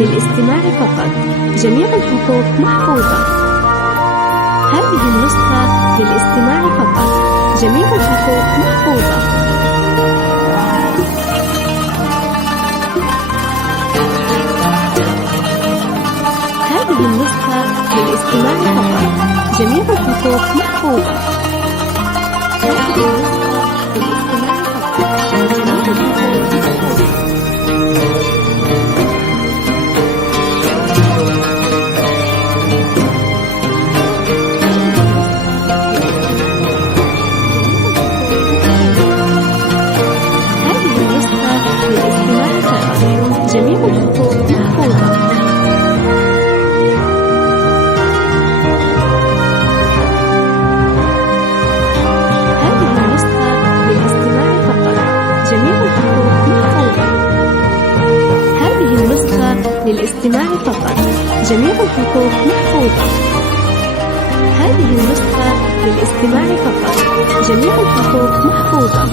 للاستماع فقط. جميع الحقوق محفوظة. هذه النسخة للاستماع فقط. جميع الحقوق محفوظة. هذه النسخة للاستماع فقط. جميع الحقوق محفوظة. هذه النسخة للاستماع فقط. جميع الحقوق محفوظة. جميع الحقوق محفوظة. هذه النسخة للاستماع فقط. جميع الحقوق محفوظة. هذه النسخة للاستماع فقط. جميع الحقوق محفوظة. هذه النسخة للاستماع فقط. جميع الحقوق محفوظة.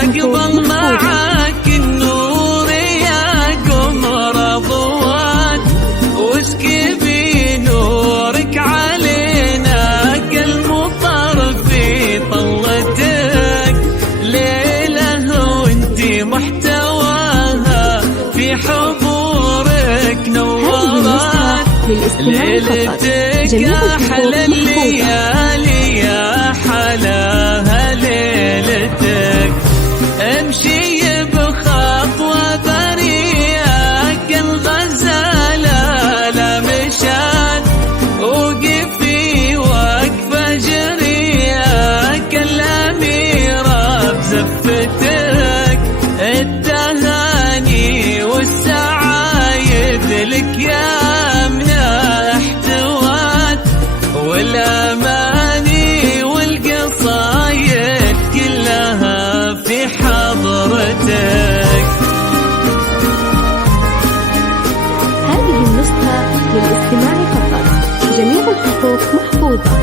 اقبل معاك النور يا قمر رضوان، واسكبي نورك علينا كالمطر في طلتك، ليلة وانتي محتواها في حضورك نورات، ليلتك أحلى الليالي يا حلاها ليلتك، امشي بخطوة بريئة كالغزالة لا مشات، وقفي وقفة جريئة كالأميرة بزفتك، التهاني والسعايد لك يا من احتوات، والأماني والقصايد كلها في حضرتك. هذه النسخة للاستماع فقط. جميع الحقوق محفوظة.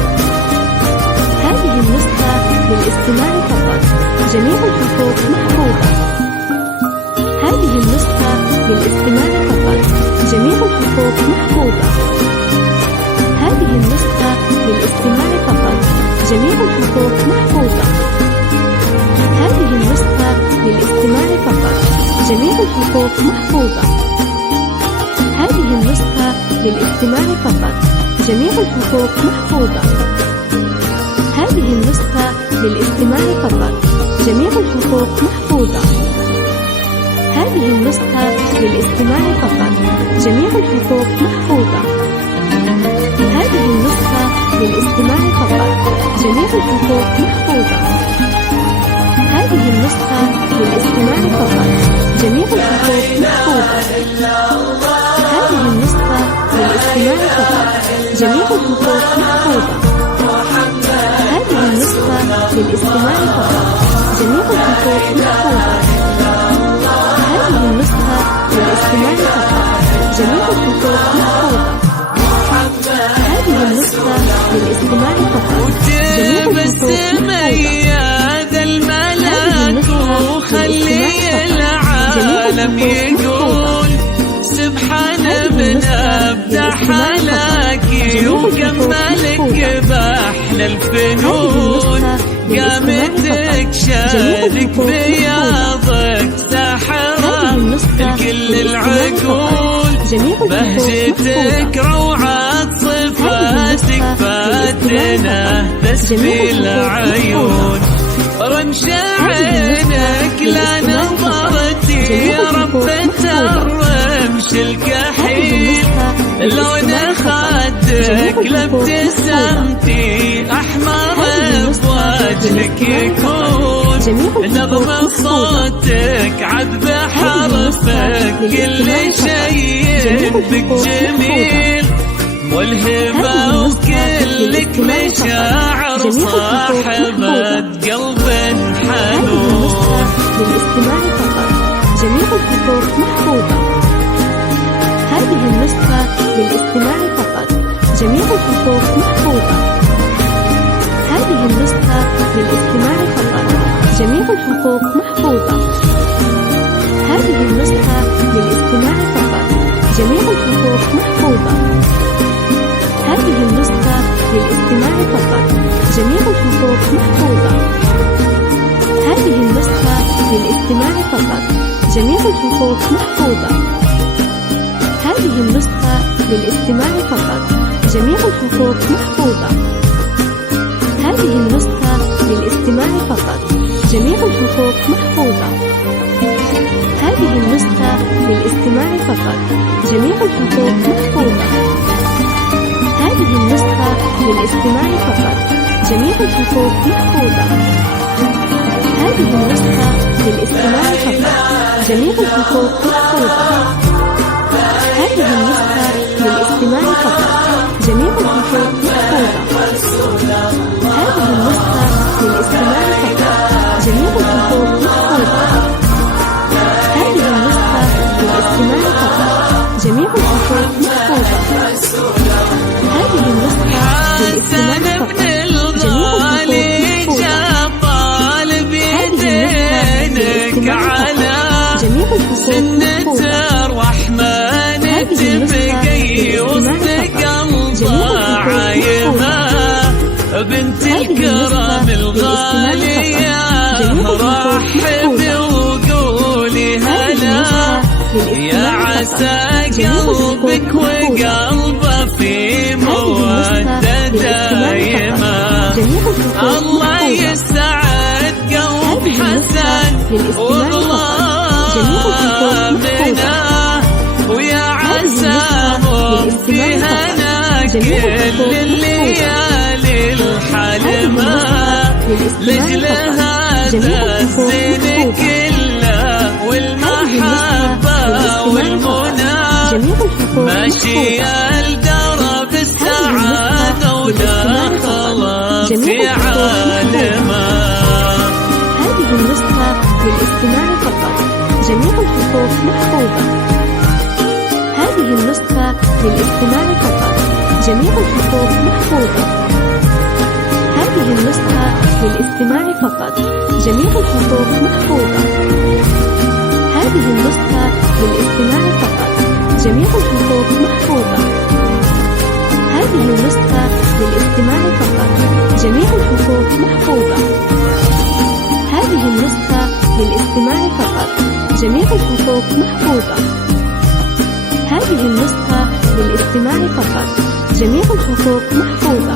هذه النسخة للاستماع فقط. جميع الحقوق محفوظة. هذه النسخة للاستماع فقط. جميع الحقوق محفوظة. هذه النسخة للاستماع فقط. جميع الحقوق محفوظة. هذه النسخة للاستماع فقط. جميع الحقوق محفوظة. هذه النسخة للاستماع فقط. جميع الحقوق محفوظة. هذه النسخة للاستماع فقط. جميع الحقوق محفوظة. هذه النسخة للاستماع فقط. جميع الحقوق محفوظة. هذه النسخة للاستماع فقط. جميع الحقوق محفوظة. هذه النسخة للاستماع فقط. جميع الحقوق محفوظة. هذه النسخة للاستماع فقط. جميع الحقوق محفوظة. هذه النسخة للاستماع فقط. جميع الحقوق محفوظة. هذه النسخة للاستماع فقط. جميع الحقوق محفوظة. هذه النسخة للاستماع فقط. جميع الحقوق هذا الملك وخلي العالم يقول سبحان من أبدع حلاكي وكملك بأحلى الفنون، قامتك شادك بياضك ساحرة الكل العقول، بهجتك روعة صفاتك فاتنة تسبي العيون، رمش عينك لا نظرتي يا رب ترك رمش الكحيل لون خدك لابتسامتي أحمر بوجهك يكون نظم صوتك عذب حرفك كل شيء بك جميل والهبة وكلك مشاعر صاحبة قلب حنون. للاستماع فقط، جميع الحقوق محفوظة. هذه النسخة للاستماع فقط، جميع الحقوق محفوظة. هذه النسخة للاستماع فقط، جميع الحقوق محفوظة. هذه النسخة للاستماع فقط، جميع الحقوق محفوظة. هذه النسخة للاستماع فقط، جميع الحقوق محفوظة. هذه النسخة للاستماع فقط، جميع الحقوق محفوظة. هذه النسخة للاستماع فقط، جميع الحقوق محفوظة. هذه النسخة للاستماع فقط، جميع الحقوق محفوظة. هذه النسخة للاستماع فقط، جميع الحقوق محفوظة. هذه النسخة للاستماع فقط، جميع الحقوق محفوظة. هذه النسخة للاستماع فقط، جميع الحقوق محفوظة. هذه النسخة للاستماع فقط، جميع الحقوق محفوظة. هذه النسخة للاستماع فقط، جميع الحقوق محفوظة. هذه النسخة للاستماع فقط، جميع الحقوق محفوظة. هذه النسخة للاستماع فقط، جميع الحقوق على سنة الرحمن تبقي وسط قلبها عايمة بنت الكرم الغالية رحبي وقولي هلا يا عسى قلبك وقلبه في مودة دايمة. الله يسعد قلب حسن وظلامنا ويا عساهم في هنا كل الليالي الحلمة لجلها تزين كلها والمحبة والمنى ماشية الدرب السعادة وداخلة في عالمه. هذه النسخة للاستماع فقط، جميع الحقوق محفوظة. هذه النسخة للاستماع فقط، جميع الحقوق محفوظة. هذه النسخة للاستماع فقط، جميع الحقوق محفوظة. هذه النسخة للاستماع فقط، جميع الحقوق محفوظة. هذه النسخة للاستماع فقط، جميع الحقوق محفوظة. هذه النسخة للاستماع فقط، جميع الحقوق محفوظة. هذه النسخة للاستماع فقط، جميع الحقوق محفوظة.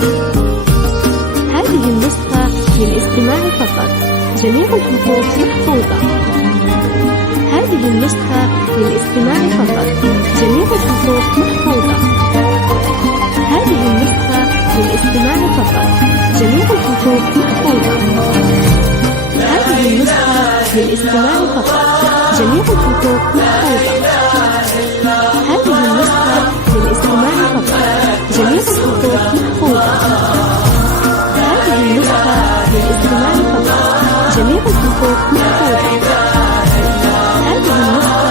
هذه النسخة للاستماع فقط، جميع الحقوق محفوظة. هذه النسخة للاستماع فقط، جميع الحقوق محفوظة. هذه النسخة للاستماع فقط، جميع الحقوق محفوظة. هذه النسخة للاستماع فقط، جميع الحقوق محفوظة. هذه النسخة للاستماع فقط، جميع الحقوق محفوظة. هذه النسخة للاستماع فقط، جميع الحقوق محفوظة. هذه النسخة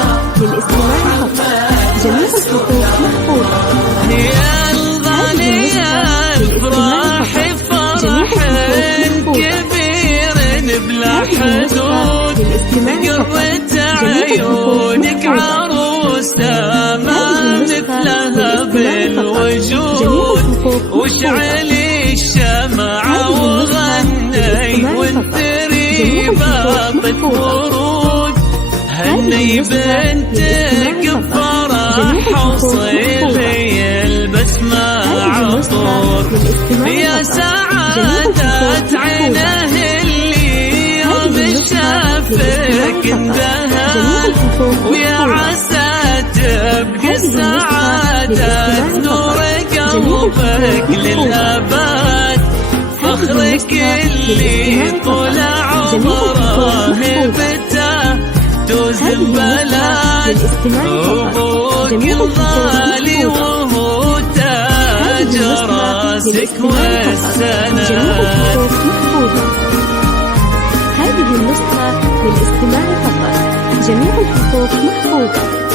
للاستماع فقط، جميع الحقوق محفوظة. يا الغالية افرحي فرح كبير بلا حدود قرة عيونك عروسة ما مثلها بالوجود واشعلي الشمعة وغني وانتري باطة ورود هني بنتك بفرح وصيلي البسمة عطور يا سعادة عينه اللي يوم شافك اندهى ويا عسى يبقى السعادة نور قلبك للأبد، فخرك اللي طول عمره هبته توزن بلد، أبوك الغالي وهو تاج راسك والسند. هذه النسخة للاستماع فقط، جميع الحقوق محفوظة.